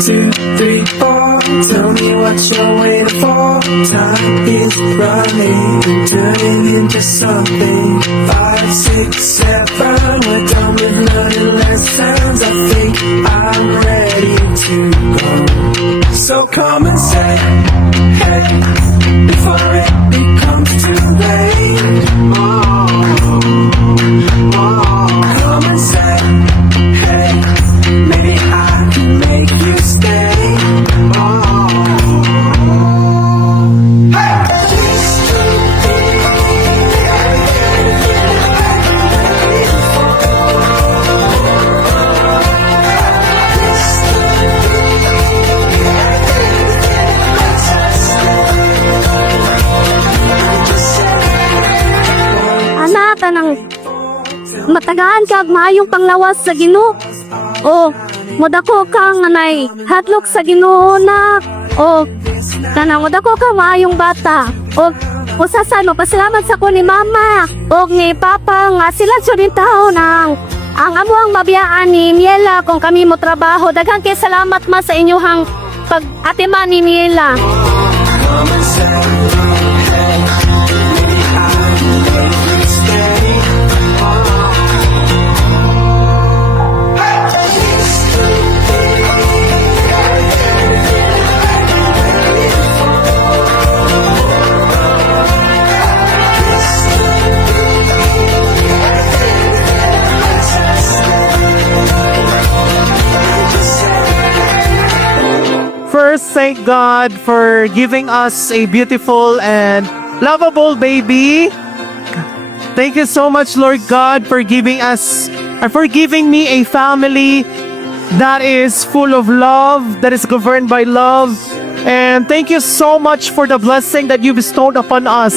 2, 3, 4. Tell me what you're waiting for. Time is running, turning into something. 5, 6, 7. We're done with learning lessons. I think I'm ready to go. So come and say, hey, before it becomes too late. Come and say, hey, maybe I can make you stay. Anak, tanang matagaan kag maayong panglawas sa Ginoo. O, modako kang anay hadlok sa Ginoo na. O, tanang modako ka maayong bata. O, usasan mo pasalamat sa ko ni mama o ni papa nga sila sunin tao nang ang amuang mabiyaan ni Miela kung kami mo trabaho. Daghang kay salamat ma sa inyong pag-atiman ni Miela. Come and say, hey, maybe I can make you stay. First, thank God for giving us a beautiful and lovable baby. Thank you so much, Lord God, for giving us, for giving me a family that is full of love, that is governed by love. And thank you so much for the blessing that you bestowed upon us.